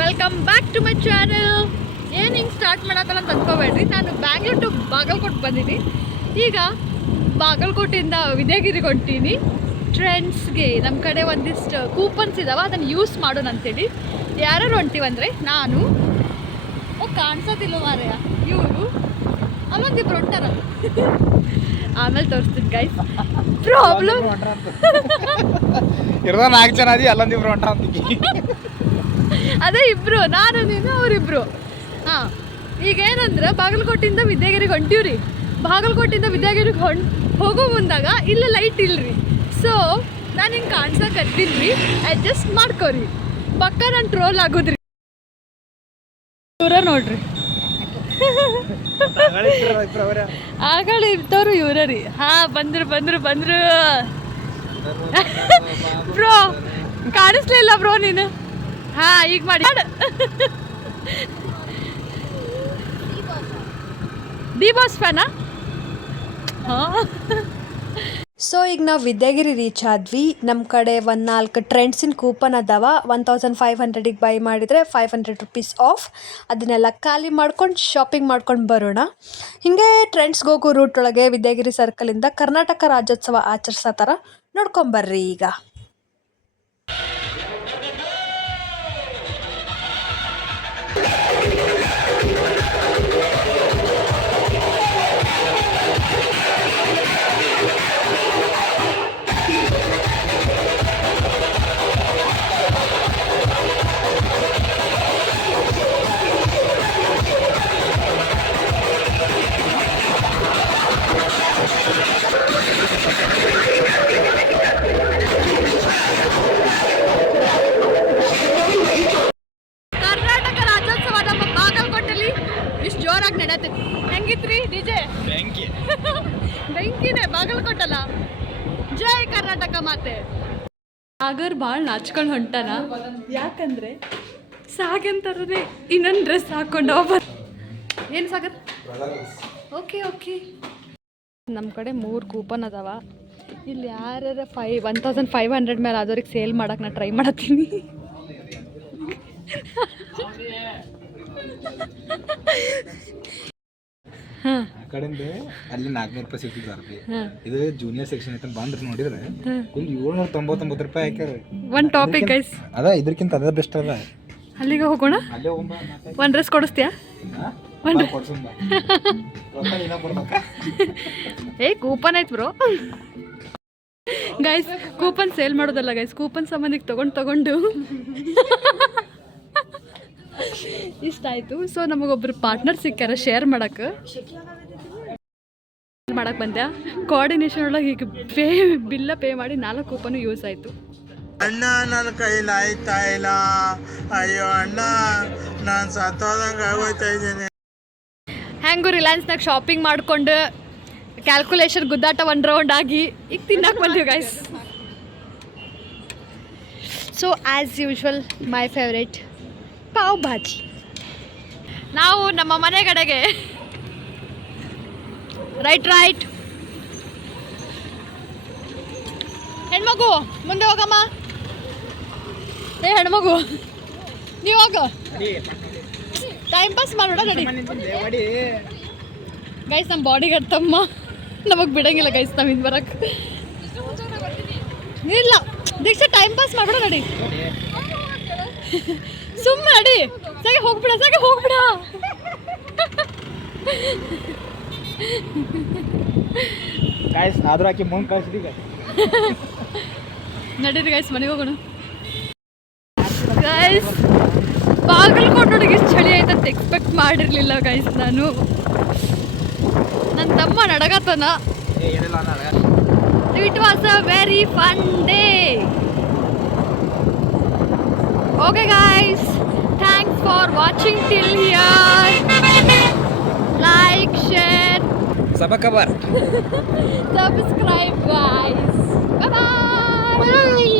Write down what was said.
Welcome back to my channel. ಏನು ಹಿಂಗೆ start ಮಾಡತ್ತಲ್ಲ ಅಂತ ಅಂದ್ಕೋಬೇಡ್ರಿ. ನಾನು ಬ್ಯಾಂಗ್ಳೂರ್ ಟು ಬಾಗಲಕೋಟೆ ಬಂದೀನಿ. ಈಗ ಬಾಗಲಕೋಟೆಯಿಂದ ವಿದ್ಯಾಗಿರಿಗೆ ಹೊಂಟೀನಿ. ಟ್ರೆಂಡ್ಸ್ಗೆ ನಮ್ಮ ಕಡೆ ಒಂದಿಷ್ಟು ಕೂಪನ್ಸ್ ಇದಾವೆ, ಅದನ್ನು ಯೂಸ್ ಮಾಡೋಣ ಅಂತೇಳಿ. ಯಾರು ಹೊಂಟೀವಂದರೆ ನಾನು ಕಾಣಿಸೋದಿಲ್ಲ ಮಾರಯ್ಯ, ಇವರು ಅಲ್ಲೊಂದಿಬ್ರು ಹೊಂಟಾರ. ಆಮೇಲೆ ತೋರಿಸ್ತೀನಿ ಗೈಸ್. ಪ್ರಾಬ್ಲಮ್ ಇರೋ 4 ಜನ ಅದಿ ಅಲ್ಲೊಂದಿಬ್ರು ಹೊಂಟ ಅಂತೀವಿ. ಅದೇ ಇಬ್ರು, ನಾನು ನೀನು ಅವರಿಬ್ರು. ಹಾಂ, ಈಗ ಏನಂದ್ರೆ ಬಾಗಲಕೋಟೆಯಿಂದ ವಿದ್ಯಾಗಿರಿಗೆ ಹೊಂಟೀವ್ರಿ. ಬಾಗಲಕೋಟೆಯಿಂದ ವಿದ್ಯಾಗಿರಿಗೆ ಹೋಗೋ ಮುಂದಾಗ ಇಲ್ಲ ಲೈಟ್ ಇಲ್ರಿ. ಸೊ ನಾನು ಹಿಂಗೆ ಕಾಣ್ಸಕತ್ತೀನಿ ರೀ, ಅಡ್ಜಸ್ಟ್ ಮಾಡ್ಕೋರಿ. ಪಕ್ಕ ನಾನು ಟ್ರೋಲ್ ಆಗೋದ್ರಿ. ಇವ್ರ ನೋಡ್ರಿ, ಆಗಳ ಇರ್ತವ್ರು ಇವ್ರ ರೀ. ಹಾಂ, ಬಂದ್ರು ಬ್ರೋ. ಕಾಣಿಸ್ಲಿಲ್ಲ ಬ್ರೋ ನೀನು. ಹಾಂ, ಈಗ ಮಾಡಿ. ಡಿ ಬಾಸ್ ಫ್ಯಾನಾ? ಹಾಂ. ಸೊ ಈಗ ನಾವು ವಿದ್ಯಾಗಿರಿ ರೀಚ್ ಆದ್ವಿ. ನಮ್ಮ ಕಡೆ 4 ಟ್ರೆಂಡ್ಸಿನ ಕೂಪನ್ ಅದಾವ. 1500ಗೆ ಬೈ ಮಾಡಿದರೆ 500 ರುಪೀಸ್ ಆಫ್. ಅದನ್ನೆಲ್ಲ ಖಾಲಿ ಮಾಡ್ಕೊಂಡು ಶಾಪಿಂಗ್ ಮಾಡ್ಕೊಂಡು ಬರೋಣ. ಹೀಗೆ ಟ್ರೆಂಡ್ಸ್ಗೆ ಹೋಗೋ ರೂಟ್ ಒಳಗೆ ವಿದ್ಯಾಗಿರಿ ಸರ್ಕಲಿಂದ ಕರ್ನಾಟಕ ರಾಜ್ಯೋತ್ಸವ ಆಚರಿಸತ್ತಾರ, ನೋಡ್ಕೊಂಬರ್ರಿ. ಈಗ ಕರ್ನಾಟಕ ರಾಜ್ಯೋತ್ಸವ ನಮ್ಮ ಬಾಗಲಕೋಟೆಯಲ್ಲಿ ಇಷ್ಟು ಜೋರಾಗಿ ನಡೆಯುತ್ತೆ. ಹೆಂಗಿತ್ರಿ ಡಿಜೆ? ಬೆಂಕಿನೇ ಬಾಗಲಕೋಟಲ್ಲ. ಜೈ ಕರ್ನಾಟಕ ಮಾತೆ. ಸಾಗರ್ ಭಾಳ ನಾಚ್ಕೊಂಡು ಹೊಂಟಾನ. ಯಾಕಂದ್ರೆ ಸಾಗಂತಾರೇ ಇನ್ನೊಂದು ಡ್ರೆಸ್ ಹಾಕೊಂಡು ಏನು ಸಾಗರ್? ಓಕೆ. ನಮ್ಮ ಕಡೆ 3 ಕೂಪನ್ ಅದಾವ. ಇಲ್ಲಿ ಯಾರು 1500 ಮೇಲೆ ಆದವ್ರಿಗೆ ಸೇಲ್ ಮಾಡಕ್ಕೆ ನಾನು ಟ್ರೈ ಮಾಡತ್ತೀನಿ. ಕಡೆಯಿಂದ ಅಲ್ಲಿ 400 ರೂಪಾಯಿ ಸಿಗ್ತಿದ್ವಿ. ಇದು ಜೂನಿಯರ್ ಸೆಕ್ಷನ್ ಐತೆ ಬಂದ್ರೆ ನೋಡಿದ್ರೆ ಇಲ್ಲಿ 799 ರೂಪಾಯಿ ಹಾಕ್ಯಾರ. ಒಂದು ಟಾಪಿಕ್ ಗೈಸ್, ಅದ ಇದಕ್ಕಿಂತ ಅದ ಬೆಸ್ಟ್ ಅದ. ಅಲ್ಲಿಗೆ ಹೋಗೋಣ. ಅಲ್ಲೇ ಒಂದು ಡ್ರೆಸ್ ಕೊಡಿಸ್ತೀಯಾ? ಏ ಕೂಪನ್ ಐತ್ ಬ್ರೋ. ಗೈಸ್ ಕೂಪನ್ ಸೇಲ್ ಮಾಡೋದಲ್ಲ ಗೈಸ್, ಕೂಪನ್ ಸಂಬಂಧಿಗೆ ತಗೊಂಡು ಇಷ್ಟ ಆಯಿತು. ಸೊ ನಮಗೊಬ್ರು ಪಾರ್ಟ್ನರ್ ಸಿಕ್ಕ್ಯಾರ ಶೇರ್ ಮಾಡಕ್ಕೆ ಬಂದ್ಯಾ. ಕೋಆರ್ಡಿನೇಷನ್ ಒಳಗೆ ಈಗ ಬಿಲ್ಲ ಪೇ ಮಾಡಿ 4 ಕೂಪನ್ ಯೂಸ್ ಆಯಿತು. ಅಣ್ಣ ನನ್ನ ಕೈಲಿ ಆಯ್ತಾ ಇಲ್ಲ, ಅಯ್ಯೋ ಅಣ್ಣ ನಾನು ಸತ್ತೋದಂಗೆ ಆಗೋಯ್ತಾ ಇದ್ದೀನಿ. ಹೆಂಗು ರಿಲಯನ್ಸ್ನಾಗ ಶಾಪಿಂಗ್ ಮಾಡ್ಕೊಂಡು ಕ್ಯಾಲ್ಕುಲೇಷನ್ ಗುದ್ದಾಟ 1 ರೌಂಡ್ ಆಗಿ ಈಗ ತಿನ್ನಕ್ಕೆ ಬಂದೀವಿ guys. So as usual my favourite pav bhaji. ನಾವು ನಮ್ಮ ಮನೆ ಕಡೆಗೆ ರೈಟ್ ಹೆಣ್ಮಗು ಮುಂದೆ ಹೋಗಮ್ಮ. ಏ ಹೆಣ್ಮಗು ನೀವು ಹೋಗು, ಟೈಮ್ ಪಾಸ್ ಮಾಡೋಣ. ನಡಿ ಗೈಸ್, ನಮ್ಮ ಬಾಡಿ ಗಟ್ಟಮ್ಮ ನಮಗೆ ಬಿಡಂಗಿಲ್ಲ ಗೈಸ್ ನಾವು ಹಿಂದೆ ಬರಕ್ಕೆ. ಇಲ್ಲ ದೀಕ್ಷಾ, ಟೈಮ್ ಪಾಸ್ ಮಾಡೋಣ. ನಡಿ ಸುಮ್ಮನೆ ನಡಿ. ಸಾಗೆ ಹೋಗ್ಬಿಡ. ಗಾಯ್ಸ್ ಆದ್ರೂ ಆಕಿ ಮುಂದೆ ಕಳಿಸಿದಿ. ನಡೀರಿ ಗೈಸ್, ಮನೆಗೆ ಹೋಗೋಣ. ಗೈಸ್ ಬಾಗಲಕೋಟೆ ಒಳಗೆ ಎಷ್ಟು ಚಳಿ ಆಯ್ತಂತ ಎಕ್ಸ್ಪೆಕ್ಟ್ ಮಾಡಿರಲಿಲ್ಲ ಗೈಸ್. ನಾನು ನನ್ನ ತಮ್ಮ ನಡಗತನ. It was a very fun day. Okay guys, thanks for watching till here. Like, share, subscribe guys. Bye bye.